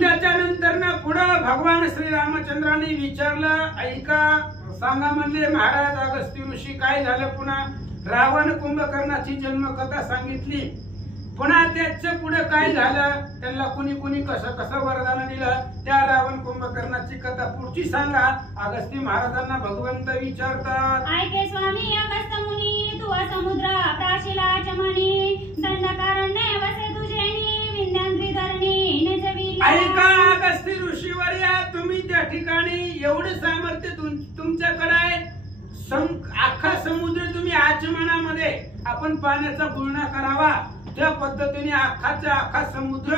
त्याच्यानंतर ना पुढे भगवान श्रीरामचंद्रांनी विचारलं, ऐका सांगा म्हणले महाराज अगस्त्य ऋषी काय झालं. पुन्हा रावण कुंभकर्णाची जन्मकथा सांगितली. पुन्हा त्याच्या पुढे काय झालं, त्यांना कुणी कुणी कसं कसं वरदान दिलं, त्या रावण कुंभकर्णाची कथा पुढची सांगा. अगस्त्य महाराजांना भगवंत विचारतात, ऐके स्वामी अगस्त्य मुनी तू समुद्र प्राशिलाच म्हणी दंडकारण्य वसे तुझेनी विंध्याद्री धरणी निजविला. ऐका अगस्त्य ऋषीवर्या, तुम्ही त्या ठिकाणी एवढं सामर्थ्य तुमच्याकडे आहे. अख्खा समुद्र तुम्ही आचमनामध्ये आपण पाण्याचा गुळणा करावा त्या पद्धतीने अख्खा समुद्र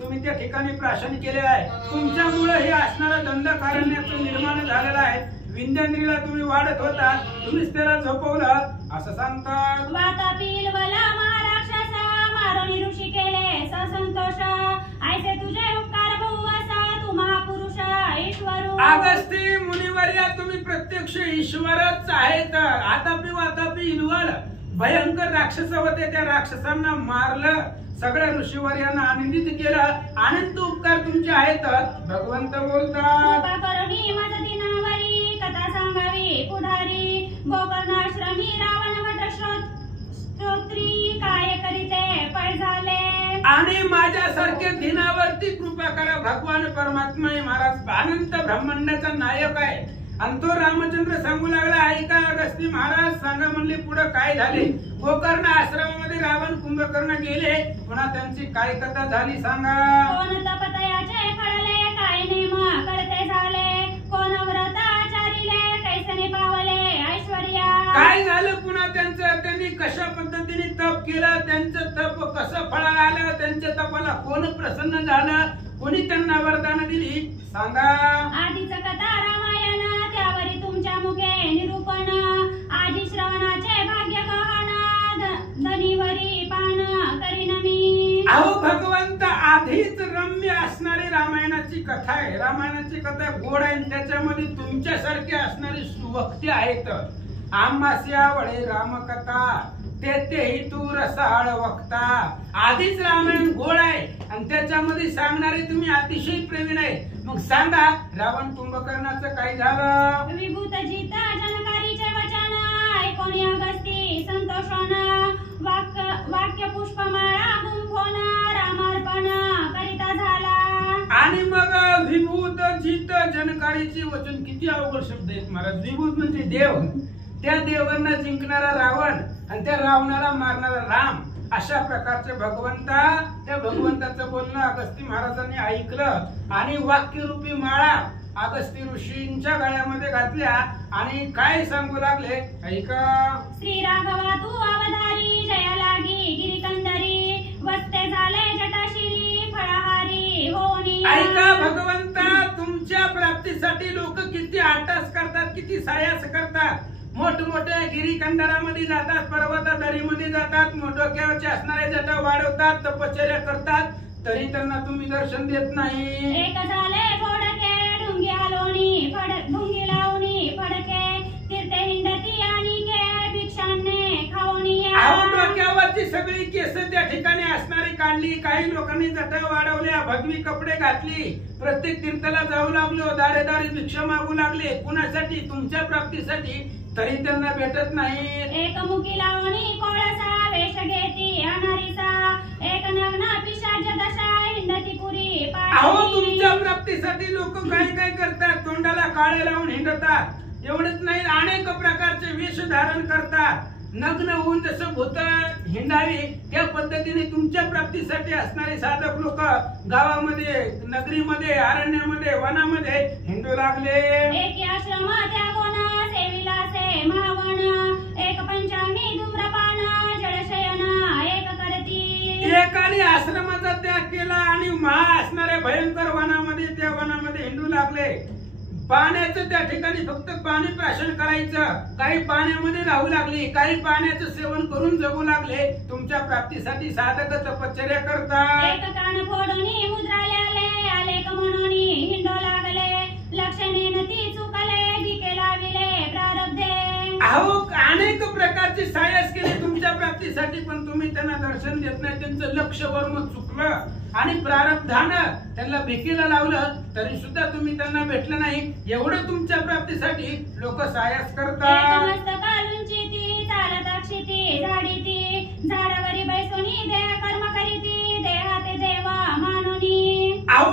तुम्ही त्या ठिकाणी प्राशन केलेला आहे. तुमच्यामुळे हे असणारं दंडकारण्याचं निर्माण झालेलं आहे. विंध्याद्रीला तुम्ही वाढत होता, तुम्हीच त्याला झोपवलं असं सांगतात. वातापील वला महाराक्षसा मारुनी ऋषी केले ससंतोष ऐसे तुझे उपकार बहु असा तू महापुरुष ईश्वर. अगस्त्य मुनिवर्या, तुम्ही प्रत्यक्ष ईश्वरच आहेत. वातापी इलवल भयंकर राक्षस होते, त्या राक्षसांना मारलं, सगळ्या ऋषीवर्यांना आनंदित केलं. अनंत उपकार तुमचे आहेत. भगवंत बोलतात, कथा सांगावी पुढारी गोकर्णाश्रमी रावण भट स्तोत्री काय करीते पै झाले. आणि माझ्यासारखे दिनावरती कृपा करा. भगवान परमात्मा महाराज अनंत ब्रह्मांडाचा नायक आहे. आणि तो रामचंद्र सांगू लागला, ऐका अगस्त्य महाराज सांगा म्हणले पुढे काय झाले. गोकर्ण आश्रमामध्ये रावण कुंभकर्ण गेले, पुन्हा त्यांची काय कथा झाली सांगा. कोण तपतयाचे फळले काय नेम करते झाले कोण व्रत आचारिले कैसने पावले ऐश्वर्या. काय झालं पुन्हा त्यांनी कशा पद्धतीने तप केलं, त्यांचं तप कसं फळाला आलं, त्यांच्या तपाला कोण प्रसन्न झालं, कोणी त्यांना वरदान दिली सांगा. आधीच कथा रामायण त्यावरी तुमच्या मुखे निरूपण आधी श्रवणाचे भाग्य गहन धनीवरी पान करीन मी. अहो भगवंत, आधीच रम्य असणारी रामायणाची कथा आहे. रामायणाची कथा गोड आहे, त्याच्यामध्ये तुमच्यासारखे असणारी सुवक्ती आहेत. आम्हास्या वळे रामकथा तेही तू रसाळ वक्ता. आधीच रामायण गोड आहे आणि त्याच्यामध्ये सांगणारे तुम्ही अतिशय प्रेमी आहे. मग सांगा रावण कुंभकर्णाचं काय झालं. विभूत जिता जनकारीचे वचन ऐकोनी अगस्ती संतोषण वाक्य पुष्पमाळा गुंफोन रामार्पण करिता झाला. आणि मग विभूत जित जनकारीचे वचन, किती अवघड शब्द आहेत महाराज. विभूत म्हणजे देव, त्या देवांना जिंकणारा रावण आणि त्या रावणाला मारणारा राम, अशा प्रकारचे भगवंता. त्या भगवंताचं बोलणं अगस्त्य महाराजांनी ऐकलं आणि वाक्यरूपी माळा अगस्त्य ऋषींच्या गळ्यामध्ये घातल्या आणि काय सांगू लागले, ऐका. श्री राघवा तू अवधारी जया लागी गिरिकंदरी वस्ते झाले जटाशिरी फळहारी होनी. ऐका भगवंता, तुमच्या प्राप्तीसाठी लोक किती आटास करतात, किती सायास करतात. मोठमोठ्या गिरिकंदरामध्ये जातात, पर्वतादरीमध्ये जातात, डोक्यावरचे असणारे जटा वाढवतात, तपश्चर्या करतात, तरी त्यांना तुम्ही दर्शन देत नाही. एक झाले फोडके ढुंगी आलोनी ढुंगी लावणी फडके तीर्थे हिंडती आणि के भिक्षांनी खावणी. डोक्यावरची सगळी केस त्या ठिकाणी असणारी काढली, काही लोकांनी जटा वाढवल्या, भगवी कपडे घातली, प्रत्येक तीर्थाला जाऊ लागलो, दारेदारी भिक्षा मागू लागले. कुणासाठी? तुमच्या प्राप्तीसाठी, तरी त्यांना भेटत नाही. एक मुखी लावणी कोळसा वेश घेती अनारीसा एक नग्न पिशाच दशा हिंडती पुरी. अहो तुमच्या प्राप्तीसाठी लोक काय काय करतात, तोंडाला काळे लावून हिंडतात. एवढेच नाही, अनेक प्रकारचे वेश धारण करतात. नग्न होऊन जसं भूत हिंडावी त्या पद्धतीने तुमच्या प्राप्तीसाठी असणारे साधक लोक गावामध्ये, नगरीमध्ये, अरण्यामध्ये, वनामध्ये हिंडू लागले. एक आश्रम त्यागोन सेविलासे महावन एक पंचाग्नी धूम्रपान जळशयन एक करती. एकाने आश्रमाचा त्याग केला आणि महा असणाऱ्या भयंकर वनामध्ये, त्या वनामध्ये हिंडू लागले. पाण्याचं त्या ठिकाणी फक्त पाणी प्राशन करायचं, काही पाण्यामध्ये राहू लागले, काही पाण्याचं सेवन करून जगू लागले. तुमच्या प्राप्तीसाठी साधक तपश्चर्या करतात. एक कान फोडून मुद्राले आले म्हणून हिंडू लागले लक्षणे ती चुकले भिके लाविले प्रारब्धे. अहो अनेक प्रकारचे सायास केले तुमच्या प्राप्तीसाठी, पण तुम्ही त्यांना दर्शन देत नाही. त्यांचं लक्ष वर्म चुकलं आणि प्रारब्धानं त्यांना भिकीला लावलं तरी सुद्धा तुम्ही त्यांना भेटलं नाही. एवढं तुमच्या प्राप्तीसाठी लोक सायास करतात. एकमस्तकालुंचिती चालत अक्षिती झाडीती झाडावरी बैसोनी देह कर्म करीती देहाते देवा मानुनी. अहो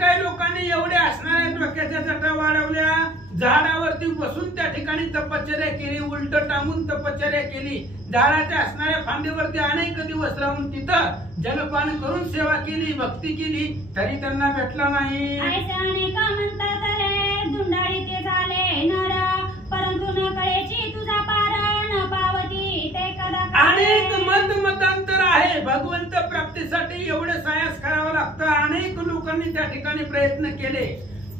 काय लोकांनी एवढ्या असणाऱ्या डोक्याच्या जटा वाढवल्या, झाडावरती बसून त्या ठिकाणी तपश्चर्या केली, उलट टांगून तपश्चर्या केली, झाडाच्या असणाऱ्या फांदीवरती अनेक दिवस राहून तिथं जलपान करून सेवा केली, भक्ती केली तरी त्यांना भेटला नाही. ऐसे अनेक म्हणतात रे धुंडाळी ते झाले नर परंतु न कळेची तुझा पार न पावती ते कदा. अनेक मतांतर आहे. भगवंत प्राप्तीसाठी एवढे सायास करावं लागतं. अनेक लोकांनी त्या ठिकाणी प्रयत्न केले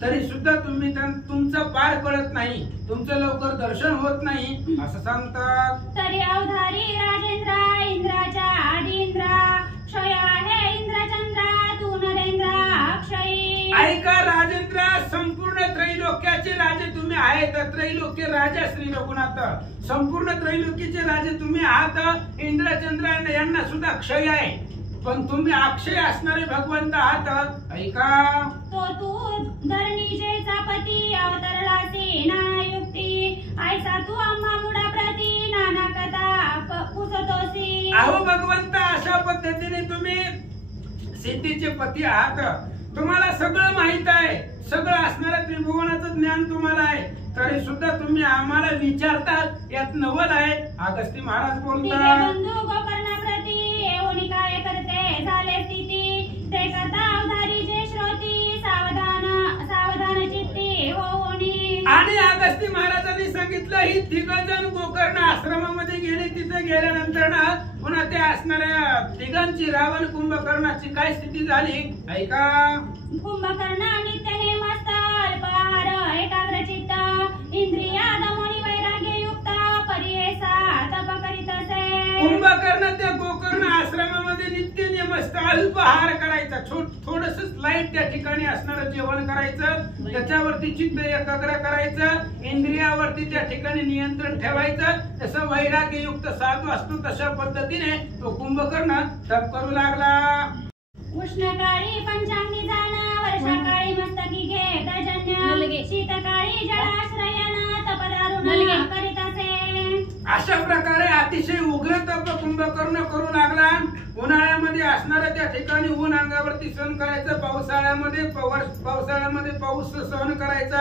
तरी सुद्धा तुम्ही तुमचं पार कळत नाही, तुमचं लवकर दर्शन होत नाही असं सांगतात. तरी अवधारी राजेंद्र इंद्राच्या आधी इंद्रा क्षय आहे इंद्रचंद्रा तू नरेंद्र अक्षयी. ऐका राजेंद्र, संपूर्ण त्रैलोक्याचे राजे तुम्ही आहेत. त्रैलोक्य राजा श्री रघुनाथ, संपूर्ण त्रैलोक्याचे राजे तुम्ही आहात. इंद्रचंद्र यांना सुद्धा क्षय आहे पण तुम्ही अक्षय असणारे भगवंत आहात. ऐका तो तू धरणीचे पती अवतरलासी नाना युक्ती ऐसा तू अम्मा मुडा प्रती नाना कथा पुसतोसी. अहो भगवंत, अशा पद्धतीने तुम्ही सिद्धीचे पती आहात. तुम्हाला सगळं माहित आहे, सगळं असणारं त्रिभुवनाचं ज्ञान तुम्हाला आहे तरी सुद्धा तुम्ही आम्हाला विचारतात यात नवल आहे. अगस्ती महाराज बोलतात बंधू गोकर्णा प्रती एवढी काय करते झाले स्थिती ते कथा अवधारी जे श्रोती सावधान चित्ती होऊनी. आणि अगस्ती महाराजांनी सांगितलं ही तिघजण गोकर्ण आश्रमामध्ये गेले. तिथे गेल्यानंतर ना पुन्हा त्या असणाऱ्या तिघांची रावण कुंभकर्णाची काय स्थिती झाली ऐका. कुंभकर्ण नित्याने मस्त अल्पहार एकाग्रचित्त इंद्रिया दमोनी वैराग्य युक्त परियेसा तप करीत असे. कुंभकर्ण त्या गोकर्ण आश्रमामध्ये नित्य नियमस्त अल्पहार करायचा, थोडस लाईट त्या ठिकाणी असणारं जेवण करायचं, त्याच्यावरती चित्त एकाग्र करायचं, इंद्रियावरती त्या ठिकाणी नियंत्रण ठेवायचं. जसं वैराग्ययुक्त साधू असतो तशा पद्धतीने तो कुंभकर्ण तप करू लागला. उष्णकाळी पंचांगी जाणं वर्षाकाळी मस्तकी घे तजन्य शीतकाळी जलाश्रयन तपदारुण करीत असे. अशा प्रकारे अतिशय उग्र तप कुंभकर्ण करू लागला. उन्हाळ्यामध्ये असणाऱ्या त्या ठिकाणी ऊन अंगावरती सहन करायचं, पावसाळ्यामध्ये पाऊस सहन करायचा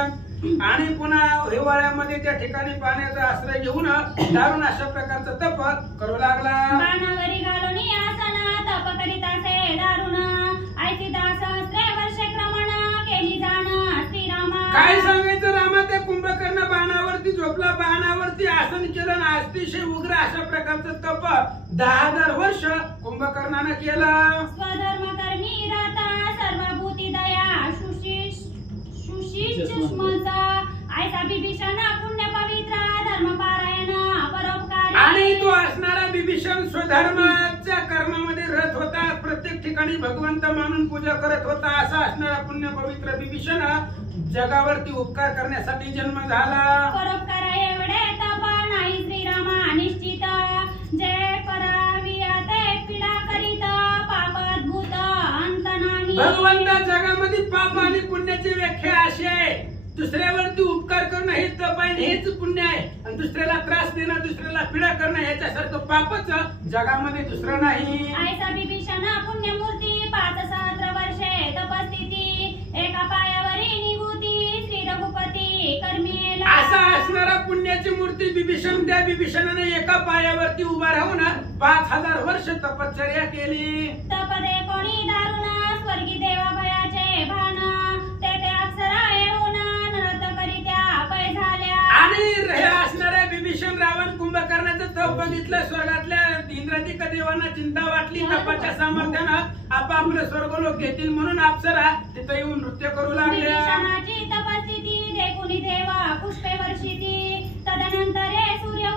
आणि पुन्हा हिवाळ्यामध्ये त्या ठिकाणी पाण्याचा आश्रय घेऊन दारुण अशा प्रकारचा तप करू लागला. बाणावरी घालून आसन तप करीत असे दारुण ऐसी सहस्रे वर्षे क्रमण केली जाण श्रीरामा. काय सांगायचं रामा, त्या कुंभकर्ण बाणावरती झोपला, बाणावरती आसन केलं आणि अतिशय उग्र अशा प्रकारचं तप 10,000 वर्ष कुंभकर्णानं केलं. स्वधर्म कर्मी राता सर्वभूती दया सुशिष्मता ऐसा बिभीषण पुण्य पवित्र धर्मपारायण परोपकारी. आणि तो असणारा बिभीषण स्वधर्माच्या कर्मामध्ये रत होता, प्रत्येक ठिकाणी भगवंत मानून पूजा करत होता. असा असणारा पुण्य पवित्र बिभीषण जगावरती उपकार करण्यासाठी जन्म झाला. परोपकारा एवढे तप नाही श्रीरामा निश्चित जे कराविया ते पीडा करीत पाप अद्भुत अंत नाही. भगवंत जगामध्ये पाप आणि पुण्याची व्याख्या अशी आहे, दुसऱ्यावरती उपकार करणं हे तप आहे, हेच पुण्य आहे. आणि दुसऱ्याला त्रास देणं, दुसऱ्याला पीडा करणं याच्यासारखं पापच जगामध्ये दुसरं नाही. ऐसा बिभीषण पुण्यमूर्ती 5 सहस्र वर्षे तपस्थिती एका पायावरी निभूती श्री रघुपती कर्मीला. असा असणारा पुण्याची मूर्ती बिभीषण, त्या बिभीषणाने एका पायावरती उभा राहून 5,000 वर्ष तपश्चर्या केली. तपदे कोणी दारुण स्वर्गी देवाभयाचे भान ते अप्सरा येऊन नृत्य करीत्या पै झाल्या. आणि हे असणाऱ्या बिभीषण रावण कुंभकर्णाचं तप बघितलं, स्वर्गातल्या इंद्रादिक देवांना चिंता वाटली. तपाच्या सामर्थ्यानं आपापलं स्वर्गलोक घेतील म्हणून अप्सरा तिथं येऊन नृत्य करू लागल्या. बिभीषणाची तपस्थिती देखून देवा पुष्पे वर्षिती तदनंतरे सूर्य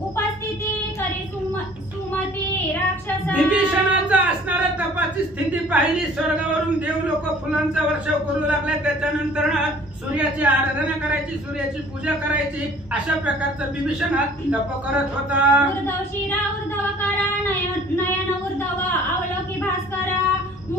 उपस्थिती करी सुमती राक्षस. बिभीषणाचं असणाऱ्या तपाची स्थिती पाहिली, स्वर्गावरून देव लोक फुलांचा वर्षाव करू लागले. त्याच्यानंतर सूर्याची आराधना करायची, सूर्याची पूजा करायची. अशा प्रकारचा बिभीषण तप करत होता. ऊर्ध्व शिरा ऊर्ध्व करा नयन ऊर्ध्व अवलोकी भास्करा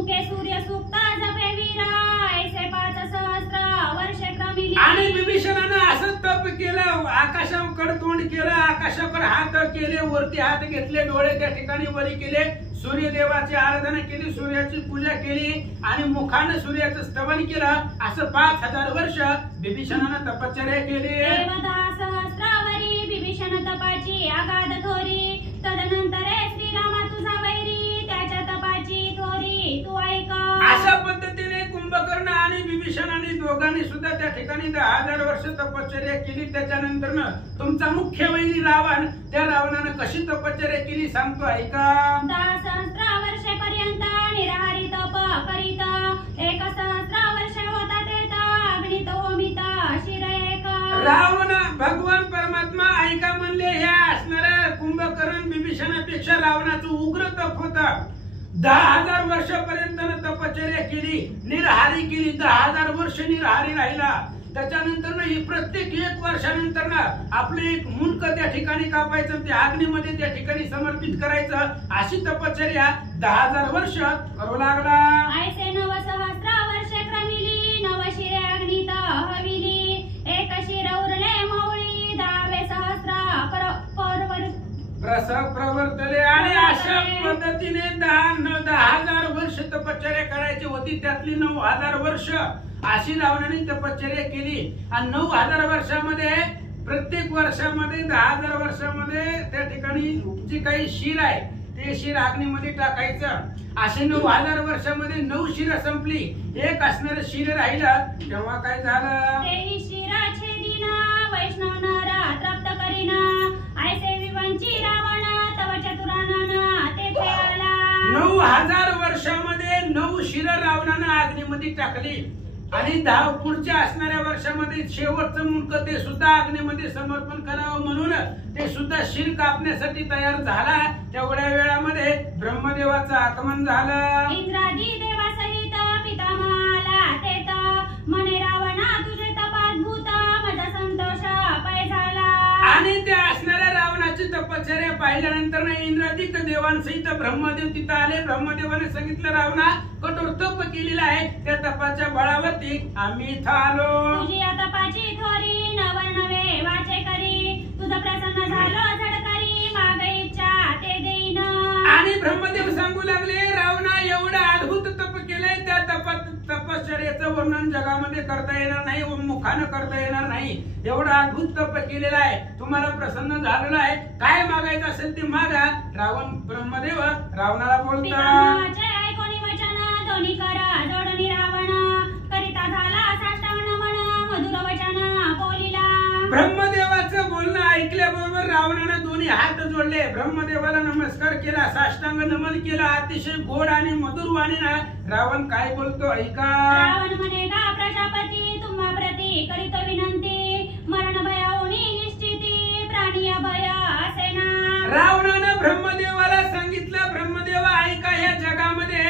मुके सूर्य सुप्त जपे वीरा ऐसे 5 सहस्त्र वर्षे क्रमिली. आणि विभीषणानं असं तप केलं, आकाशाकडे तोंड केलं, आकाशाकडे हात केले, वरती हात घेतले, डोळे त्या ठिकाणी वरी केले, सूर्यदेवाची आराधना केली, सूर्याची पूजा केली आणि मुखानं सूर्याचं स्तवन केलं. असं 5000 वर्ष विभीषणानं तपश्चर्या केली. देवता सहस्रावरी विभीषण तपाची आगाध थोरी. तदनंतरे श्रीरामा तुझा वैरी त्याच्या तपाची थोरी तू ऐक. अशा पद्धतीने कुंभकर्ण आणि विभीषणाने दोघांनी सुद्धा त्या ठिकाणी 10000 वर्ष तपश्चर्या केली. त्याच्यानंतर तुमचा मुख्य वैरी रावण, त्या रावणानं कशी तपश्चर्या केली सांगतो ऐका. 10 सहस्र वर्षेपर्यंत निराहारी तप करीत 1 सहस्र वर्ष होता तेथ अग्नित होमित शिर एक. रावण भगवान परमात्मा ऐका म्हणले. ह्या असणाऱ्या कुंभकर्ण विभीषणापेक्षा रावणाचं उग्र तप होतं. 10000 वर्षापर्यंत तपश्चर्या केली, निराहारी केली, 10000 वर्ष निराहारी राहिला. त्याच्यानंतर ही प्रत्येक 1 वर्षानंतर आपलं एक मुंडक त्या ठिकाणी कापायचं, त्या अग्नीमध्ये त्या ठिकाणी समर्पित करायचं. अशी तपश्चर्या 10000 वर्ष करू लागला. ऐसे 9 सहस्र वर्षे क्रमिली 9 शिरे अग्नित हविली. 1 शिर उरले मौळी 10 सहस्र प्रवर्तले. आणि अशा पद्धतीने 10,000 वर्ष तपश्चर्या करायची होती. त्यातली 9000 वर्ष अशी रावणाने तपश्चर्या केली. आणि 9000 वर्षामध्ये प्रत्येक वर्षामध्ये 10000 वर्षामध्ये त्या ठिकाणी जी काही शिर आहे ते शिर अग्नीमध्ये टाकायचं. असे 9000 वर्षामध्ये 9 शिर संपली, एक असणारं शिर राहिलं. तेव्हा काय झालं. तेही शिरा छेदिना वैष्णव नर तृप्त करीना. ऐसे विवंची रावण तव चतुरानन तेथे आला. 9000 वर्षामध्ये 9 शिर रावणानं अग्नीमध्ये टाकली. आणि 10 पुढच्या असणाऱ्या वर्षामध्ये शेवटचं मुंडक ते सुद्धा अग्नीमध्ये समर्पण करावं म्हणून ते सुद्धा शिर कापण्यासाठी तयार झाला. तेवढ्या वेळामध्ये ब्रह्मदेवाचं आगमन झालं. इंद्रादी देवासहित पितामहाला तेथ म्हणे रावणा तुझे तपाद्भूत माझा संतोष पाय झाला. आणि त्या असणाऱ्या रावणाची तपश्चर्या पाहिल्यानंतर इंद्रादिक देवांसहित ब्रह्मदेव तिथं आले. ब्रह्मदेवाने सांगितलं रावणा कठोर तप केलेला आहे, त्या तपाच्या बळावरती आम्ही इथं आलो. तुझी या तपाची थोरी नवर नवे वाचे करी. तुझं प्रसन्न झालं झडकरी माग इच्छा ते देईन. आणि ब्रह्मदेव सांगू लागले रावणा एवढं अद्भुत तप केलंय, त्या तपश्चर्याचं वर्णन जगामध्ये करता येणार नाही, मुखानं करता येणार नाही. एवढं अद्भुत तप केलेलं आहे, तुम्हाला प्रसन्न झालेलं आहे, काय मागायचं असेल ते मागा. रावण ब्रह्मदेव रावणाला बोलतात ऐकोनी वचन दोन्ही कर जोडणी रावण करिता झाला साष्टांग नमन मधुर वचन बोलिला. ब्रह्मदेवाचं बोलणं ऐकल्याबरोबर रावणानं दोन्ही हात जोडले, ब्रह्मदेवाला नमस्कार केला, साष्टांग नमन केलं. अतिशय गोड आणि मधुर वाणीनं रावण काय बोलतो ऐका. रावण म्हणे का प्रजापती तुम्हा प्रती करीत विनंती मरण भयाऊनी निश्चिती प्राणी अभय असेना. रावणानं ब्रह्मदेवाला सांगितलं ब्रह्मदेवा ऐका, या जगामध्ये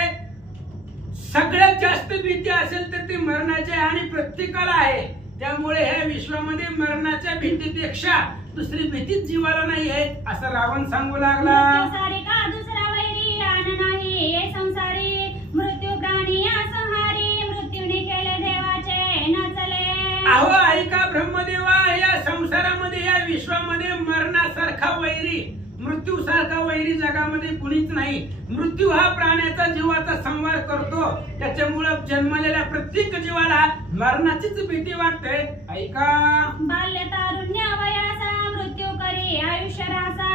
सगळ्यात जास्त भीती असेल तर ती मरणाची आणि प्रत्येकाला आहे. त्यामुळे ह्या विश्वामध्ये मरणाच्या भीतीपेक्षा दुसरी भीतीच जीवाला नाही आहे असं रावण सांगू लागला. का दुसरा वैरी आन नाही हे संसारी मृत्यू प्राणी संहारी मृत्यूने केले देवाचे नचले. अहो ऐका ब्रह्मदेवा, या संसारामध्ये या विश्वामध्ये मरणासारखा वैरी मृत्यू सारखा वैरी जगामध्ये कुणीच नाही. मृत्यू हा प्राण्याचा जीवाचा संहार करतो, त्याच्यामुळे जन्मलेल्या प्रत्येक जीवाला मरणाचीच भीती वाटते ऐका. बाल्य तारुण्य वयासा मृत्यू करी आयुष्य रासा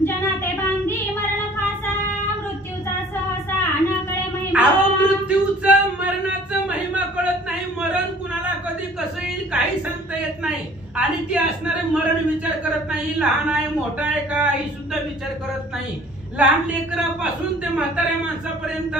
जनाते बांधी मरण खासा मृत्यूचा सहसा न कळे महिमा. अहो मृत्यूचा मरणाचा महिमा कळत नाही. मरण कुणाला कधी कसं येईल काही सांगता येत नाही. आणि ती असणारे मरण विचार करत नाही, लहान आहे मोठा आहे का ही सुद्धा विचार करत नाही. लहान लेकरापासून ते म्हाताऱ्या माणसापर्यंत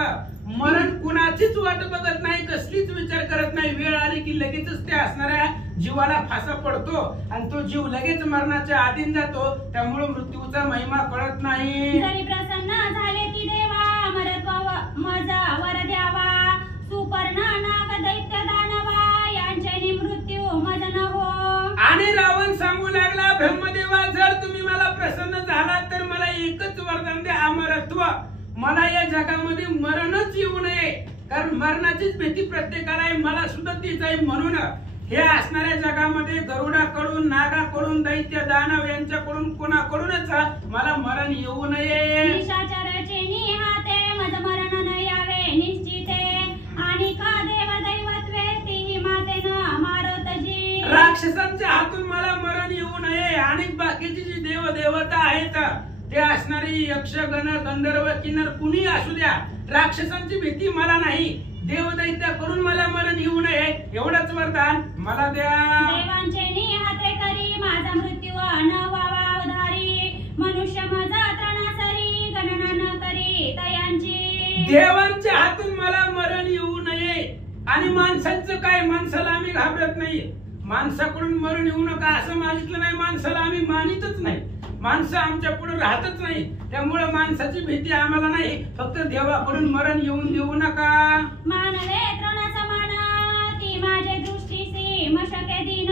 मरण कुणाचीच वाट बघत नाही, कसलीच विचार करत नाही. वेळ आली की लगेचच त्या असणाऱ्या जीवाला फासा पडतो आणि तो जीव लगेच मरणाच्या आधीन जातो. त्यामुळे मृत्यूचा महिमा कळत नाही. जरी प्रसन्न झाले ती देवा अमरत्व मजा वर द्यावा सुपर्ण नाग दैत्य दानवा यांचे मृत्यू मज न हो. आणि रावण सांगू लागला ब्रह्मदेवा, जर तुम्ही मला प्रसन्न झालात तर मला एकच वरदान द्या, अमरत्व. मला या जगामध्ये मरणच येऊ नये, कारण मरणाचीच भीती प्रत्येकाला आहे, मला सुद्धा तीच आहे. म्हणून हे असणाऱ्या जगामध्ये गरुडाकडून, नागाकडून, दैत्य दानव यांच्याकडून कोणाकडूनच मला मरण येऊ नये. निशाचराचे निहाते मज मरण न यावे निश्चिते, आणि का देव दैवत्वे तीही मातेन मारोतजी. राक्षसांच्या हातून मला मरण येऊ नये, आणि बाकीची जी देव देवता आहेत ते असणारी यक्ष गण गंधर्व किन्नर कुणी असू द्या, राक्षसांची भीती मला नाही. देवदैत्याकडून मला मरण येऊ नये एवढंच वरदान मला द्या. देवांचे निहाते करी माझा मृत्यू न व्हावा उधारी, मनुष्य माझा त्रणासरी गणना न करी तयांची. देवांच्या हातून मला मरण येऊ नये, आणि माणसांचं काय, माणसाला आम्ही घाबरत नाही. माणसाकडून मरण येऊ नका असं मागितलं नाही, माणसाला आम्ही मानितच नाही. माणसं आमच्या पुढे राहतच नाही, त्यामुळे माणसाची भीती आम्हाला नाही. फक्त देवाकडून मरण येऊन देऊ नका. मानवे तृणसमान ती माझे दृष्टीसी मशके दिन,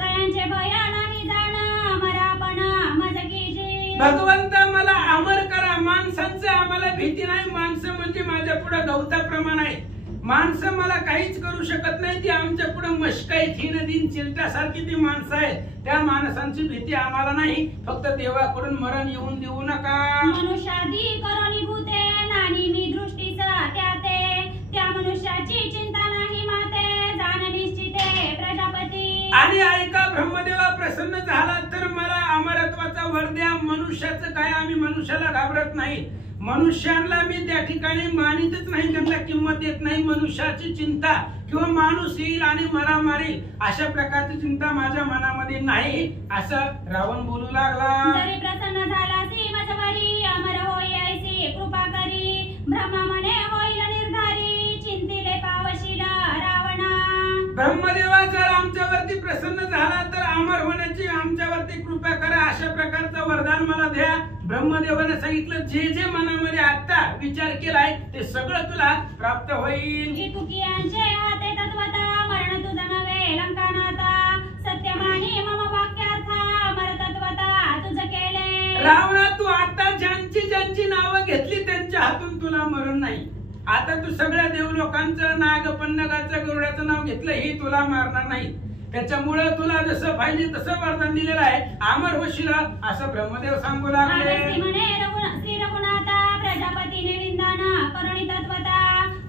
तयांचे भय नाही जाण मरापण मजकीजी. भगवंत मला अमर करा. माणसांचं आम्हाला भीती नाही. माणसं म्हणजे माझ्या पुढे गवताप्रमाणे आहे. माणसं मला काहीच करू शकत नाही. ती आमच्या पुढे मशक आहे, थीन दिन चिलटासारखी ती माणसं आहेत. त्या माणसांची भीती आम्हाला नाही. फक्त देवाकडून मरण येऊन देऊ नका. मनुष्यादी करोनीभूते नानी मी दृष्टीच त्याते, त्या मनुष्याची चिंता नाही माते जाण निश्चिते प्रजापती. आणि ऐका, ब्रह्मदेवा प्रसन्न झाला तर मला अमरत्वाचा वर द्या. मनुष्याचं काय, आम्ही मनुष्याला घाबरत नाही. मनुष्यांना मी त्या ठिकाणी मानितच नाही, त्यांना किंमत देत नाही. मनुष्याची चिंता किंवा माणूस येईल आणि मला मारेल अशा प्रकारची चिंता माझ्या मनामध्ये नाही, असं रावण बोलू लागला. जरी प्रसन्न झाला सी मजवरी, अमर होई ऐसी कृपा करी, ब्रह्मा मने होईल निर्धारी, चिंतिले पावशील रावणा. ब्रह्मदेवा जर आमच्यावरती प्रसन्न झाला तर अमर होण्याची आमच्यावरती कृपा करा, अशा प्रकारचं वरदान मला द्या. ब्रह्मदेवाने सांगितलं, जे जे मनामध्ये आता विचार केलाय ते सगळं तुला प्राप्त होईल. इतुकियांचे हाते तत्वता, मरण तुझ नव्हे लंकानाथा, सत्यमानी मम वाक्यार्था, अमर तत्वता तुझ केले. रावणा, तू आता ज्यांची ज्यांची नावं घेतली त्यांच्या हातून तुला मरण नाही. आता तू सगळ्या देवलोकांचं, नाग पन्नगाचं, गरुडाचं नाव घेतलं, हे तुला मारणार नाही. त्याच्यामुळे तुला जसं पाहिजे तसं वरदान दिलेलं आहे, अमर होशील असं ब्रह्मदेव सांगू लागले. श्री रघुनाथा प्रजापतीने विंदान करुणी तत्वता,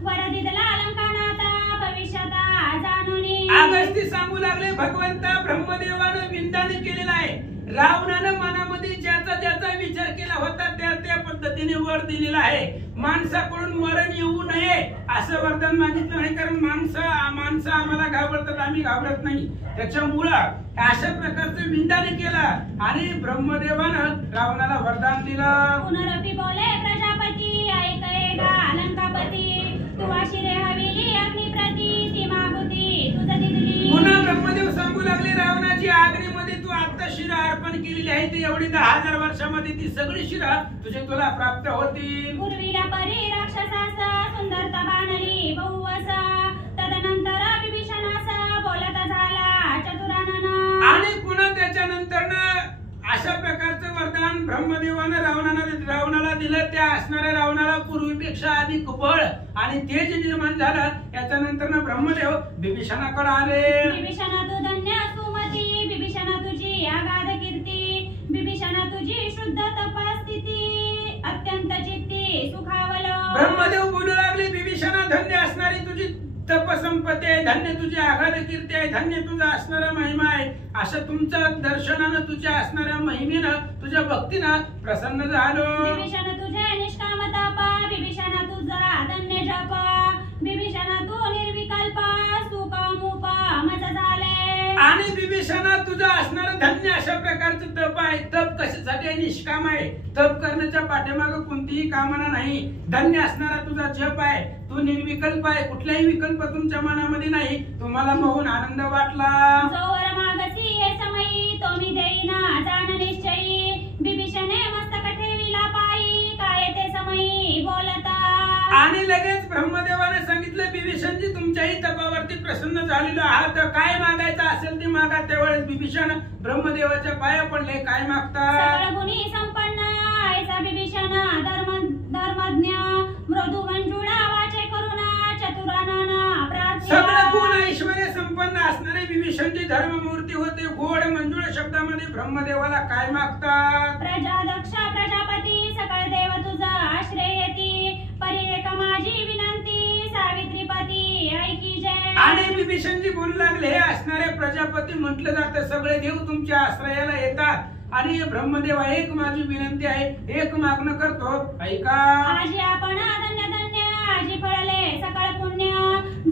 वर दिदला लंकानाथा भविष्यता जाणूनी. अगस्ती सांगू लागले, भगवंता ब्रह्मदेवानं विंदाने केलेलं आहे. रावणानं मनामध्ये ज्याचा ज्याचा विचार केला होता त्या त्या पद्धतीने वर दिलेला आहे. माणसाकडून मरण येऊ नये असं वरदान मागितलं नाही, कारण माणसं आम्हाला घाबरतात, आम्ही घाबरत नाही. त्याच्यामुळं अशा प्रकारचं विंदाने केलं आणि ब्रह्मदेवानं रावणाला वरदान दिलं. पुनरपी बोले प्रजापती, ऐके गा लंकापती, तू शिरे हविली अग्निप्रती, ती मागुती तुझ दिली. पुन्हा ब्रह्मदेव सांगू लागले, रावणाची अग्नीमध्ये तू आता शिरा अर्पण केलेली आहे, ती एवढी 10,000 वर्षामध्ये ती सगळी शिरा तुला प्राप्त होतील. पूर्वीला परी राक्षसास सुंदरता बाणली बहुवस, तदनंतर विभीषणास बोलत झाला चतुरानन. आणि पुन्हा त्याच्यानंतर अशा प्रकारचं वरदान ब्रह्मदेवानं रावणाला दिलं. त्या असणाऱ्या रावणाला पूर्वीपेक्षा अधिक बळ आणि तेज निर्माण झालं. त्याच्यानंतर ब्रह्मदेव बिभीषणाकडे आले. बिभीषणा तू धन्य सुमती, बिभीषणा तुझी आगाध कीर्ती, बिभीषणा तुझी शुद्ध तपस्थिती, अत्यंत चित्ती सुखावल. ब्रह्मदेव बोलू लागले, बिभीषणा धन्य असणारी तुझी तपसंपत्ती आहे, धन्य तुझी आगाध कीर्ती आहे, धन्य तुझा असणारा महिमा आहे. असं तुमच्या दर्शनानं, तुझ्या असणाऱ्या महिमेनं, तुझ्या भक्तीनं प्रसन्न झालो. बिभीषण तुझे निष्काम तप, बिभीषण तुझा धन्य जप, बिभीषण तू निर्विकल्प सुखमुप मज झाले. आणि बिभीषणा तुझं असणारं धन्य अशा प्रकारचं तप आहे. तप कशासाठी आहे? निष्काम आहे. तप करण्याच्या पाठीमागे कोणतीही कामना नाही. धन्य असणारा तुझा जप आहे. तू निर्विकल्प आहे, कुठलाही विकल्प तुमच्या मनामध्ये नाही. तुम्हाला पाहून आनंद वाटला. जोवर मागसी हे समयी तो मी देईना जाण निश्चयी, बिभीषणे मस्तक ठेविला पायी, काय ते समयी बोलता. आणि लगेच ब्रह्मदेवाने सांगितलं, बिभीषणजी तुमच्याही तपावरती प्रसन्न झालेलो आहात, काय मागायचं असेल ते मागा. त्यावेळेस बिभीषण ब्रह्मदेवाच्या पाया पडले. काय मागता? सकळ गुणी संपन्न ऐसा बिभीषण धर्मज्ञ मृदू मंजुळा वाचे करुणा चतुरानना सगळं गुण प्रार्थना ऐश्वर्य संपन्न असणारे विभीषणची धर्ममूर्ती होते. गोड मंजुळ शब्दामध्ये ब्रह्मदेवाला काय मागतात? प्रजादक्ष प्रजापती सकळ देव तुझा आश्रय येती परी एक माझी विनंती सावित्रीपती ऐकी जय. आणि विभीषणजी बोलू लागले, हे असणारे प्रजापती म्हटलं जातं, सगळे देव तुमच्या आश्रयाला येतात. आणि ब्रह्मदेवा एक माझी विनंती आहे, एक मागणं करतो, ऐका. आजी आपण धन्य धन्य आजी फळले सकळ पुण्य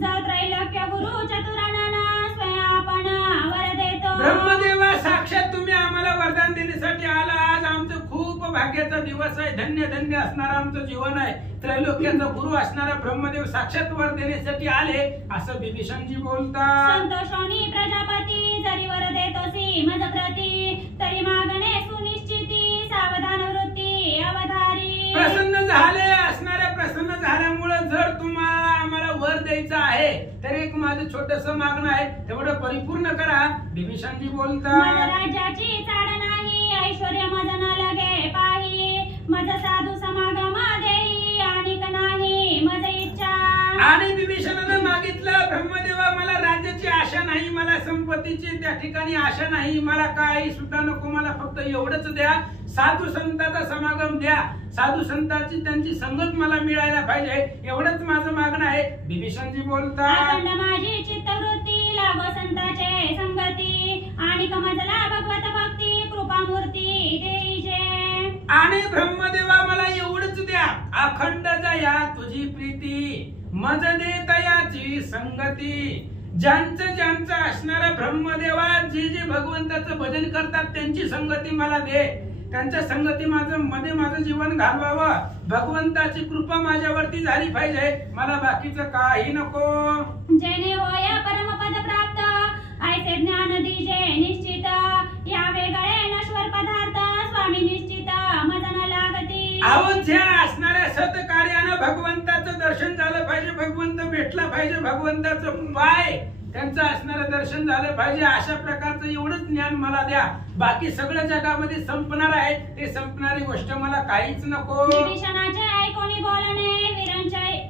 जर त्रैलोक्य गुरु चतुरानना स्वयं आपण वर देतो. ब्रह्मदेवा साक्षात तुम्ही आम्हाला वरदान देण्यासाठी आला. आज आमचं खूप भाग्याचा दिवस आहे. धन्य धन्य असणारं आमचं जीवन आहे. त्रैलोक्याचा गुरु असणारा ब्रह्मदेव साक्षात वर देण्यासाठी आले असं विभीषणजी बोलतात. संतोषोनी प्रजापती जरी वर देतोसी मज प्रती तरी मागणे सुनिश्चिती सावधान वृत्ती अवधारी. प्रसन्न झाले असणाऱ्या प्रसन्न झाल्यामुळे जर तुम्हाला आम्हाला वर द्यायचं आहे तर एक माझं छोटस मागणं आहे, तेवढं परिपूर्ण करा. विभीषणजी मज बोलतात. राज्याची चाड नाही ऐश्वर्य मज न लगे पाही मज साधू समागम देई आणिक नाही मज इच्छा. आणि विभीषणानं मागितलं, ब्रह्मदेवा मला राज्याची आशा नाही, मला संपत्तीची त्या ठिकाणी आशा नाही, मला काही सुद्धा नको, मला फक्त एवढंच द्या, साधू संतांचा समागम द्या, साधू संतांची त्यांची संगत मला मिळायला पाहिजे, एवढंच माझं मागणं आहे. विभीषणजी बोलतात. अखंड माझी चित्तवृत्ती लागो संताचे संगती आणि कमजला भगवत भक्ती कृपामूर्ती देई जय. आणि ब्रह्मदेवा मला एवढंच द्या, अखंड दया तुझी प्रीती मज दे तयाची संगती. ज्यांचं ज्यांचं असणारा ब्रह्मदेवा जे जे भगवंताचं भजन करतात त्यांची संगती मला दे, त्यांच्या संगती मध्ये माझं जीवन घालवावं, भगवंताची कृपा माझ्यावरती झाली पाहिजे, मला बाकीचं काही नको. जेणे होय परमपद प्राप्त ऐसे ज्ञान दीजे निश्चित या वेगळे नश्वर पदार्थ स्वामी निश्चित मदन लागती. अहो ज्या असणाऱ्या सत्कार्यानं भगवंताचं दर्शन झालं पाहिजे, भगवंत भेटला पाहिजे, भगवंताचं पाय त्यांचं असणारं दर्शन झालं पाहिजे, अशा प्रकारचं एवढंच ज्ञान मला द्या. बाकी सगळं जगामध्ये संपणार आहे, ते संपणारी गोष्ट मला काहीच नको. विभीषणाचे ऐकोनी बोलणे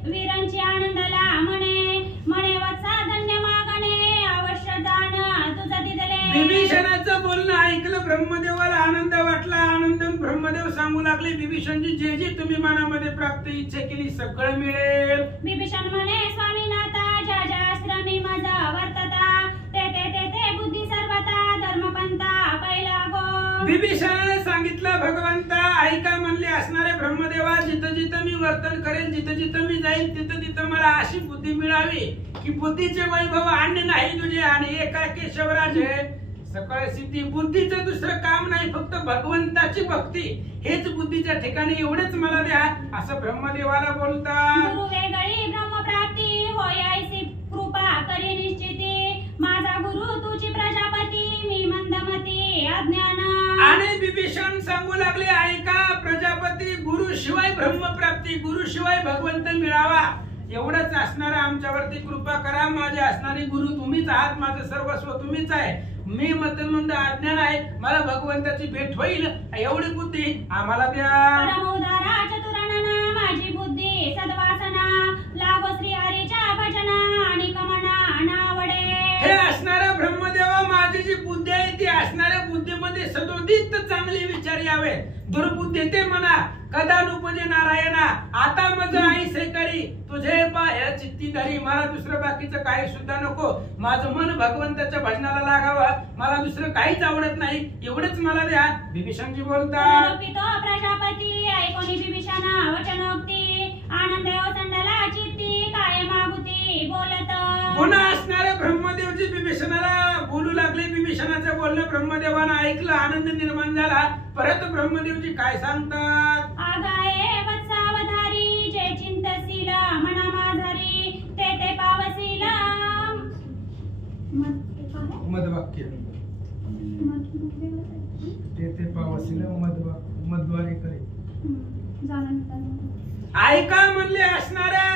वीरांची आनंदला म्हणे म्हणे वत्सा धन्य मागणे अवश्य जाण तुझं दिदले. विभीषणाचं बोलणं ऐकलं, ब्रह्मदेवाला आनंद वाटला. आनंद ब्रह्मदेव सांगू लागले, विभीषणजी जे जे तुम्ही मनामध्ये प्राप्त इच्छा केली सगळं मिळेल. विभीषण म्हणे स्वामीनाथा ज्या ज्या आश्रमी माझा वर्तता ते ते ते ते बुद्धी सर्वता धर्मपंथा पहिला गो. विभीषणाने सांगितलं, भगवंता ऐका म्हणले असणारे ब्रह्मदेवा, जिथं जिथं मी वर्तन करेल, जिथं जिथं मी जाईल तिथं तिथं मला अशी बुद्धी मिळावी की बुद्धीचे वैभव अन्य नाही तुझे आणि एका केशवराजे सकळ सिद्धी. बुद्धीचं दुसरं काम नाही, फक्त भगवंताची भक्ती हेच बुद्धीच्या ठिकाणी, एवढेच मला द्या असं ब्रह्मदेवाला बोलतात. गुरु वेगळी ब्रह्मप्राप्ती होय ऐसी कृपा करी निश्चिती माझा गुरु तुझी प्रजापती मी मंदमती अज्ञान. आणि विभीषण सांगू लागले, ऐका प्रजापती, गुरु शिवाय ब्रह्मप्राप्ती, गुरु शिवाय भगवंत मिळावा एवढंच असणारा आमच्यावरती कृपा करा. माझे असणारे गुरु तुम्हीच आहात, माझं सर्वस्व तुम्हीच आहे, मी मतमंद अज्ञान आहे, मला भगवंताची भेट होईल एवढी बुद्धी आम्हाला द्या. परमोदारा चतुरानना माझी बुद्धी सद्वासना लागो श्री हरीच्या भजना आणि कमना नावडे. हे असणाऱ्या ब्रह्मदेवा, माझी जी बुद्धी आहे ती असणाऱ्या बुद्धीमध्ये सदोदित चांगले विचार यावे, दुर्बुद्धी ते म्हणा कदानुपजे नारायणा आता मज ऐसे करी तुझे पाय चित्ती धरी. मला दुसरं बाकीचं काही सुद्धा नको, माझं मन भगवंताच्या भजनाला लागावं, मला दुसरं काहीच आवडत नाही, एवढंच मला द्या. विभीषणजी बोलतात. पुनरुपितो प्रजापती ऐकोनी विभीषणा वचनोक्ती आनंद संडला चित्ती काय मागुती बोलत. पुन्हा असणाऱ्या ब्रह्मदेवजी विभीषणाला बोलू लागले. विभीषणाचं बोलणं ब्रह्मदेवानं ऐकलं, आनंद निर्माण झाला. परत ब्रह्मदेवजी काय सांगतात. आगाये वत्सावधारी जे चिंतशील मना माझारी ते ते पावसील. मधवाक्य ते पावसील मध्वारी करे. ऐका म्हणले असणाऱ्या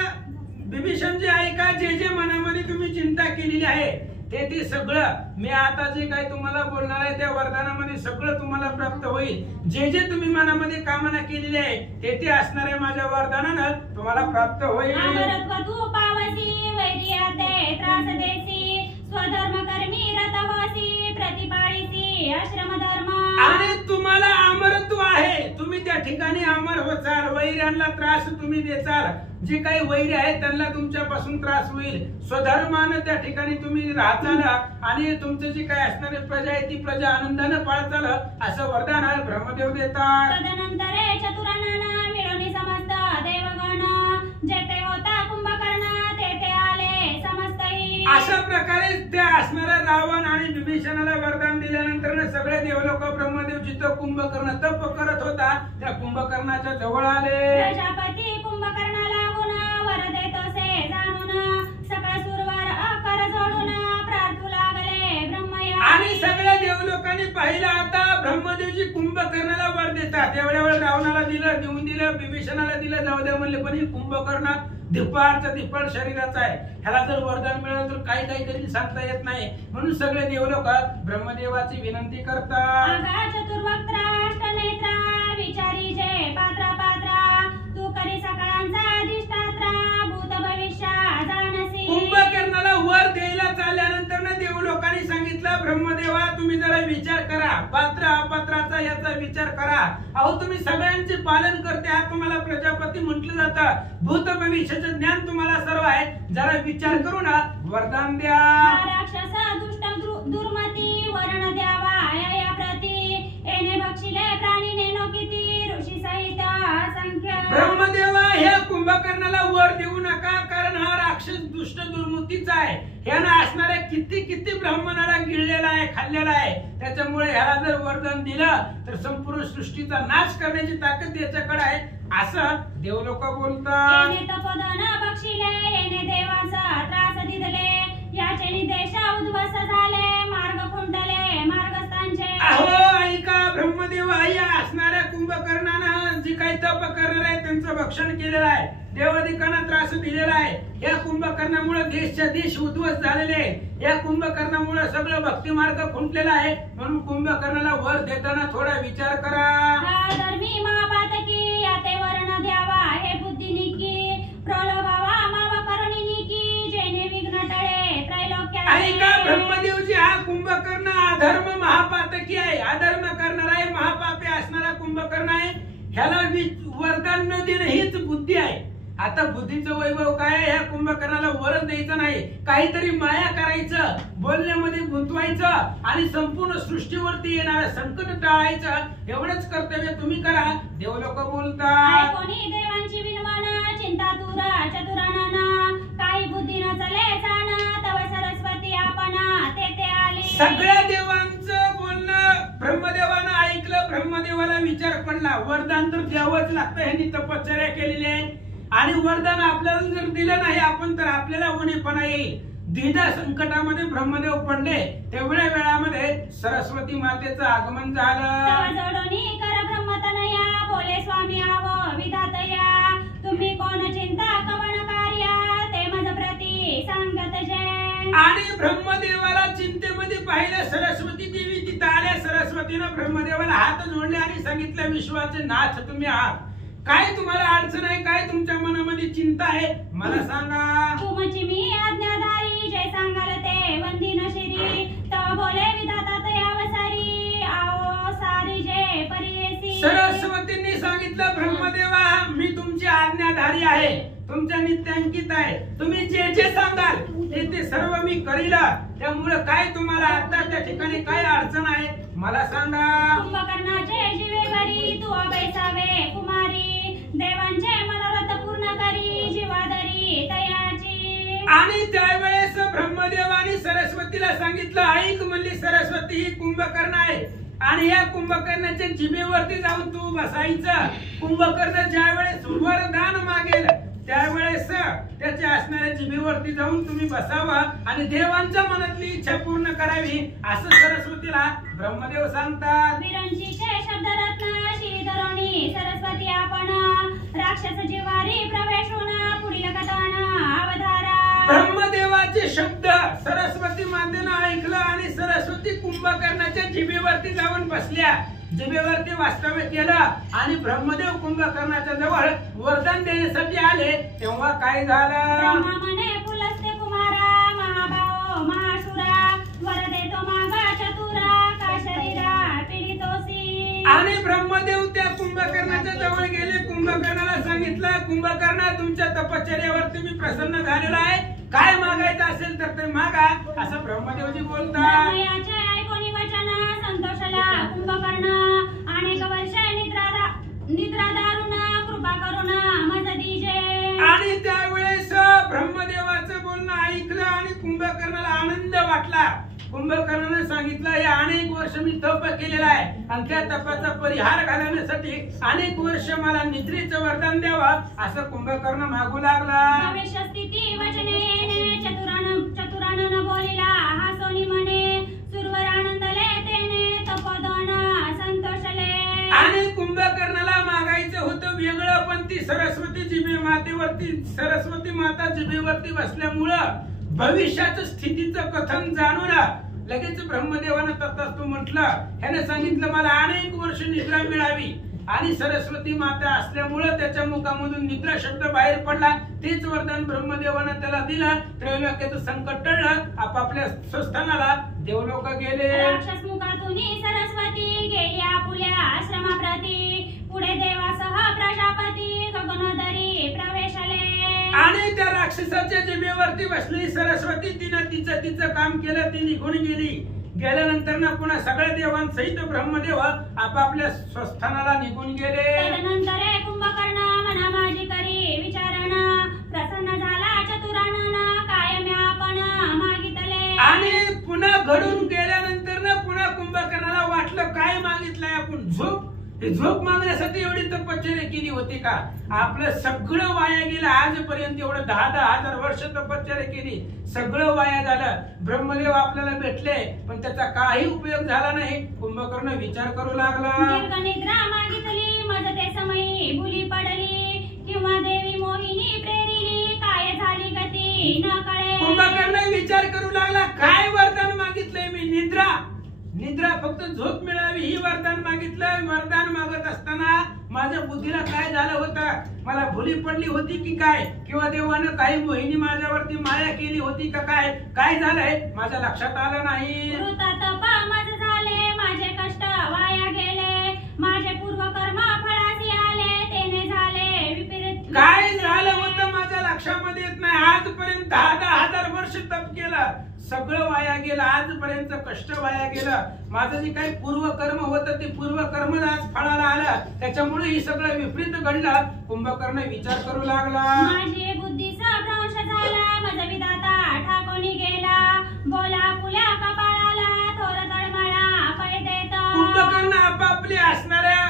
विभीषणजी, ऐका जे जे मनामध्ये तुम्ही चिंता केलेली आहे ते सगळं मी आता जे काही तुम्हाला बोलणार आहे त्या वरदानामध्ये सगळं तुम्हाला प्राप्त होईल। जे जे तुम्ही मनामध्ये कामना केलेली आहे ते असणार आहे माझ्या वरदानानं तुम्हाला प्राप्त होईल। अमरत्व तू पावसी वैर्याते त्रास देसी स्वधर्म कर्मी रतवासी प्रतिपाळीसी आश्रम धर्म। आणि तुम्हाला अमरत्व आहे, तुम्ही त्या ठिकाणी अमर होचाल, वैर्यांना त्रास तुम्ही देचाल, जे काही वैरी आहे त्यांना तुमच्यापासून त्रास होईल, स्वधर्मानं त्या ठिकाणी तुम्ही राहचाल आणि तुमचं जे काही असणारी प्रजा आहे ती प्रजा आनंदानं पाळचाल असं वरदान ब्रह्मदेव देतात। तदनंतरे चतुरानन मिळून समस्त देवगण जेथे होता कुंभकर्ण तेथे आले समस्तही। अशा प्रकारे त्या असणाऱ्या रावण आणि विभीषणाला वरदान दिल्यानंतर सगळे देवलोक ब्रह्मदेव जिथं कुंभकर्ण तप करत होता त्या कुंभकर्णाच्या जवळ आले। प्रजापती कुंभकर्णाला गुण वर देतोसे जाणून सकळ सुरवर अकर जोडून प्रार्थू लागले ब्रह्मया। आणि सगळ्या देवलोकांनी पाहिलं आता ब्रह्मदेवजी कुंभकर्णाला वर देतात, तेवढ्या वेळ रावणाला दिलं, देऊन दिलं, विभीषणाला दिलं, जाऊ द्या म्हणले, पण ही कुंभकर्ण धिप्पाड शरीराचा आहे, ह्याला जर वरदान मिळालं तर काही काही कधी सांगता येत नाही, म्हणून सगळे देवलोक ब्रह्मदेवाची विनंती करतात। आगा चतुर्वक्त्र अष्टनेत्रा विचारी जे पात्रा पात्रा तू करी सकळांचा अधिष्ठात्रा भूत भविष्य जाणसी। कुंभकर्णाला वर द्यायला चालल्यानंतर ना देवलोकांनी सांगितलं ब्रह्मदेवा तुम्ही जरा विचार करा, पात्र अपात्राचा याचा विचार करा, अहो तुम्ही सगळ्यांचे पालन करते आहात, तुम्हाला प्रजापती म्हटलं जातं, भूत भविष्याचं ज्ञान तुम्हाला सर्व आहे, जरा विचार करू ना वरदान द्या। राक्षस दुष्ट दुर्मती वर्ण द्यावा या प्रती एने बक्षिले प्राणी नेनो किती ऋषी सहित असंख्य। ब्रह्मदेवा हे कुंभकर्णाला वर देऊ नका, कारण हा राक्षस दुष्ट दुर्मतीचा आहे, ह्यानं असणाऱ्या किती किती ब्राह्मणाला गिळलेला आहे, खाल्लेला आहे, त्याच्यामुळे ह्याला जर वरदान दिलं तर संपूर्ण सृष्टीचा नाश करण्याची ताकद याच्याकडे आहे असं देवलोक बोलतात। एने तपोधन बक्षिले एने देवाचा त्रास दिदले याचे निदेश उद्ध्वस्त झाले मार्ग खुंटले मार्गस्थांचे। अहो ऐका ब्रह्मदेव आई असणाऱ्या कुंभकर्णानं जी काही तप करणार आहे त्यांचं भक्षण केलेलं आहे, देवादिकांना त्रास दिलेला आहे, या कुंभकर्णामुळे देशच्या देश उद्ध्वस्त झालेले आहे, या कुंभकर्णामुळे सगळं भक्ती मार्ग खुंटलेला आहे, म्हणून कुंभकर्णाला वर देताना थोडा विचार करा। धर्मी महापातकी याते वर्ण द्यावा हे बुद्धिनिकी प्रलोभावा माव करुणिनिकी जेने विघ्न टळे त्रैलोक्या। ऐका ब्रह्मदेवजी हा कुंभकर्ण अधर्म महापातकी आहे, अधर्म करणारा आहे, महापापी असणारा कुंभकर्ण आहे, ह्याला वरदान न देणं हीच बुद्धी आहे। आता बुद्धीचं वैभव काय आहे, ह्या कुंभकर्णाला वरच द्यायचं नाही, काहीतरी माया करायचं, बोलण्यामध्ये गुंतवायचं आणि संपूर्ण सृष्टीवरती येणारं संकट टाळायचं, एवढंच कर्तव्य तुम्ही करा, देवलोक बोलतात। कोणी देवांची विनवण चिंता दूर चतुरानन काही बुद्धी न चले जाण तव सरस्वती आपण तेथे आली। सगळ्या देवांचं बोलणं ब्रह्मदेवानं ऐकलं, ब्रह्मदेवाला विचार पडला, वरदान तर द्यावंच लागतं, ह्यांनी तपश्चर्या केलेली आहे आणि वरदान आपल्याला जर दिलं नाही आपण तर आपल्याला उणेपणा येईल। द्विधा संकटामध्ये ब्रह्मदेव पडले, तेवढ्या वेळामध्ये सरस्वती मातेचं आगमन झालं। जोडोनी कर ब्रह्मतनया बोले स्वामी आव विधातया तुम्ही कोण चिंता कवण कार्या ते मज प्रती सांगत जे। आणि ब्रह्मदेवाला चिंतेमध्ये पाहिलं, सरस्वती देवी तिथं आल्या, सरस्वतीनं ब्रह्मदेवाला हात जोडले आणि सांगितलं विश्वाचे नाथ तुम्ही आहात, काय तुम्हाला अडचण आहे, काय तुमच्या मनामध्ये चिंता आहे मला सांगा। तुमची मी आज्ञाधारी जय सांगाल ते वंदिन शिरी तव बोले विधाता तयावसारी आओ सारी जय परियेसी। सरस्वतींनी सांगितलं ब्रह्मदेवा मी तुमची आज्ञाधारी आहे, तुमच्या नित्यांकित आहे, तुम्ही जे जे सांगाल ते सर्व मी करील, त्यामुळे काय तुम्हाला आता त्या ठिकाणी काय अडचण आहे मला सांगा। कुंभकर्णाचे जीवे घरी तू अभैसावे कुमारी देवांचे मनोरथ पूर्ण करी जीवाधरी तयाची। आणि त्यावेळेस ब्रह्मदेवानी सरस्वतीला सांगितलं ऐक म्हणली सरस्वती ही कुंभकर्ण आहे आणि या कुंभकर्णाच्या जिभेवरती जाऊन तू बसायचं, कुंभकर्ण ज्यावेळेस वरदान मागेल त्यावेळेस त्याच्या असणाऱ्या जिभेवरती जाऊन तुम्ही बसावं आणि देवांच्या मनातली इच्छा पूर्ण करावी असं सरस्वतीला ब्रह्मदेव सांगतात। विरंचीचे शब्दरत्न श्रीधरोणी सरस्वती आपण राक्षस जिवारी प्रवेश होणं पुढील कथन अवधारा। ब्रह्मदेवाचे शब्द सरस्वती मातेनं ऐकलं आणि सरस्वती कुंभकर्णाच्या जिभेवरती जाऊन बसल्या. जिभेवरती वास्तव्य केलं आणि ब्रह्मदेव कुंभकर्णाच्या जवळ वरदान देण्यासाठी आले. तेव्हा काय झालं? ब्रह्मा म्हणे पुलस्त्य कुमारा महाभाव महाशुरा वरदे तो मागा चतुरा का शरीरा पीडितोसी. आणि ब्रह्मदेव त्या कुंभकर्णाच्या जवळ गेले. कुंभकर्णाला सांगितलं, कुंभकर्णा तुमच्या तपश्चर्यावरती मी प्रसन्न झालेला आहे, काय मागायचं असेल तर ते मागा, असं ब्रह्मदेवजी बोलतात. ब्रह्मयाचे ऐकोनी वचन संतोषला कुंभकर्ण अनेक वर्ष निद्रा दारुण कृपा करून मज दीजे. आणि त्यावेळेस ब्रह्मदेवाचं बोलणं ऐकलं आणि कुंभकर्णाला आनंद वाटला. कुंभकर्णाने सांगितलं, हे अनेक वर्ष मी तप केलेला आहे आणि त्या तपाचा परिहार घालण्यासाठी अनेक वर्ष मला निद्रेचं वरदान द्यावं, असं कुंभकर्ण मागू लागला. भविष्य स्थिती वचने चतुरानन बोलिला हासोनी म्हणे सुरवर आनंदले तेने तपोदन संतोषले. आणि कुंभकर्णाला मागायचं होतं वेगळं, पण ती सरस्वती जिभे मातेवरती सरस्वती माता जिभेवरती बसल्यामुळं भविष्याचं स्थितीचं कथन जाणून लगेच ब्रह्मदेवानं तथास्तु म्हटलं. ह्याने सांगितलं मला अनेक वर्ष निद्रा मिळावी आणि सरस्वती माता असल्यामुळं त्याच्या मुखामधून निद्रा शब्द बाहेर पडला. तेच वरदान ब्रह्मदेवानं त्याला दिलं. त्रैलोक्याचं संकट टळलं. आपापल्या स्वस्थानाला देवलोक गेले. राक्षस मुखातून सरस्वती गेली आपुल्या आश्रमाप्रती. पुढे देवासह प्रजापती गगनोदरी प्रवेशले. आणि त्या राक्षसाच्या जिभेवरती बसली सरस्वती. तिनं तिचं काम केलं, ती निघून गेली. गेल्यानंतर ना पुन्हा सगळ्या देवांसहित ब्रह्मदेव आपापल्या स्वस्थानाला निघून गेले. तदनंतर कुंभकर्ण मना माझी करी विचारण प्रसन्न झाला चतुरानन कायम आपण मागितले. आणि पुन्हा घडून गेल्यानंतर ना पुन्हा कुंभकर्णाला वाटलं काय मागितलंय आपण, झोप. झोप मागण्यासाठी एवढी तपश्चर्या केली होती का? आपलं सगळं वाया गेलं. आजपर्यंत एवढं 10,000 वर्ष तपश्चर्या केली, सगळं वाया झालं. ब्रह्मदेव आपल्याला भेटले पण त्याचा काही उपयोग झाला नाही. कुंभकर्ण विचार करू लागला. दीर्घ निद्रा मागितली मज ते समयी भुली पडली किंवा देवी मोहिनी प्रेरिली काय झाली गती न कळे. कुंभकर्ण विचार करू लागला, काय वरदान मागितलंय मी? निद्रा फक्त झोप मिळावी ही वरदान मागितलं. वरदान मागत असताना माझ्या बुद्धीला काय झालं होतं? मला भुली पडली होती की काय? किंवा देवानं काही मोहिनी माझ्यावरती माया केली होती का? काय झालंय माझ्या लक्षात आलं नाही. मज झाले माझे कष्ट वाया गेले माझे पूर्वकर्म फळासी आले तेने झाले विपरीत. काय झालं होतं माझ्या लक्षामध्ये येत नाही. आजपर्यंत 10,000 वर्ष तप केलं, सगळं वाया गेलं. आजपर्यंत कष्ट वाया गेलं. माझं जे काही पूर्वकर्म होतं ते पूर्वकर्म आज फळाला आलं, त्याच्यामुळे ही सगळं विपरीत घडलं. कुंभकर्ण विचार करू लागला. माझी बुद्धीचा भ्रंश झाला मज विधाता ठाकोनी गेला बोला पुल्या कपाळाला थोर तळमळा पै देत. कुंभकर्ण आपापले असणाऱ्या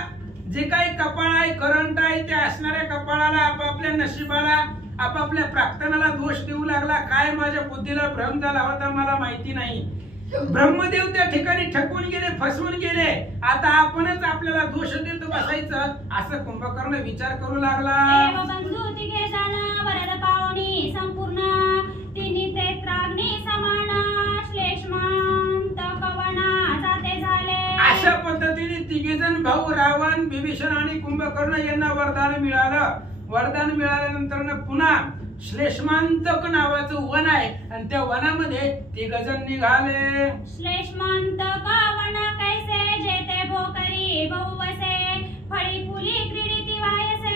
जे काही कपाळ आहे, करंट आहे, त्या असणाऱ्या कपाळाला आपापल्या नशिबाला आपापल्या प्रार्थनाला दोष देऊ लागला. काय माझ्या बुद्धीला भ्रम झाला होता मला माहिती नाही. ब्रह्मदेव त्या ठिकाणी ठकून गेले, फसवून गेले. आता आपणच आपल्याला दोष देत बसायचं, असं कुंभकर्ण विचार करू लागला. देव बंधू तिघे जण वरद पावनी संपूर्ण तिन्ही ते त्राग्नी समान श्लेष्मांत कवना जाते झाले. अशा पद्धतीने तिघेजण भाऊ रावण, विभीषण आणि कुंभकर्ण यांना वरदान मिळालं. वरदान मिळाल्यानंतर पुन्हा श्लेष्मांतक नावाचं वन आहे आणि त्या वनामध्ये तिघजण निघाले. श्लेष्मांतक वन कैसे जेते भोकरी बहुवसे फळी फुली क्रीडिती वायसे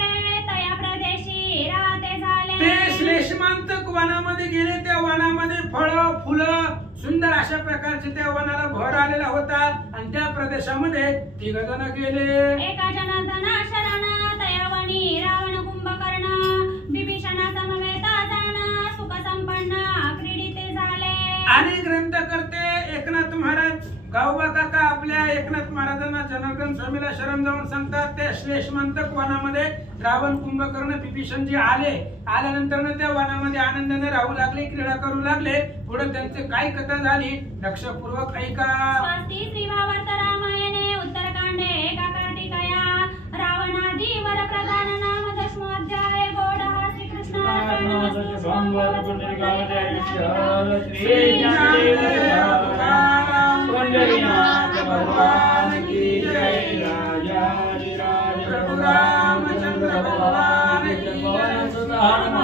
तया प्रदेशी राहते झाले. ते श्लेष्मांतक वनामध्ये गेले. त्या वनामध्ये फळं फुलं सुंदर अशा प्रकारचे त्या वनाला भर आलेला होता आणि त्या प्रदेशामध्ये तिघजण गेले. एका जनार्दना शरण तयावनी रावण कुंभकर्ण विभीषणा समवेत जाण सुख संपन्न क्रीडिते झाले. आणि ग्रंथकर्ते एकनाथ महाराज गावबा काका आपल्या एकनाथ महाराजांना जनार्दन स्वामीला शरण जाऊन सांगतात. त्या श्लेष्मांतक वनामध्ये रावण, कुंभकर्ण, विभीषणजी आल्यानंतर त्या वनामध्ये आनंदाने राहू लागले, क्रीडा करू लागले. पुढे त्यांची काय कथा झाली लक्षपूर्वक ऐका. स्वस्ती श्री भावार्थ रामायणे उत्तरकांडे एका कार्तिकया रावणादी वर प्रधान नाम 10 अध्याय. गौड श्री कृष्ण. श्री ज्ञानदेव तुकाराम पंढरीनाथ भगवान की जय। राजा प्रभु रामचंद्र भगवान की जय।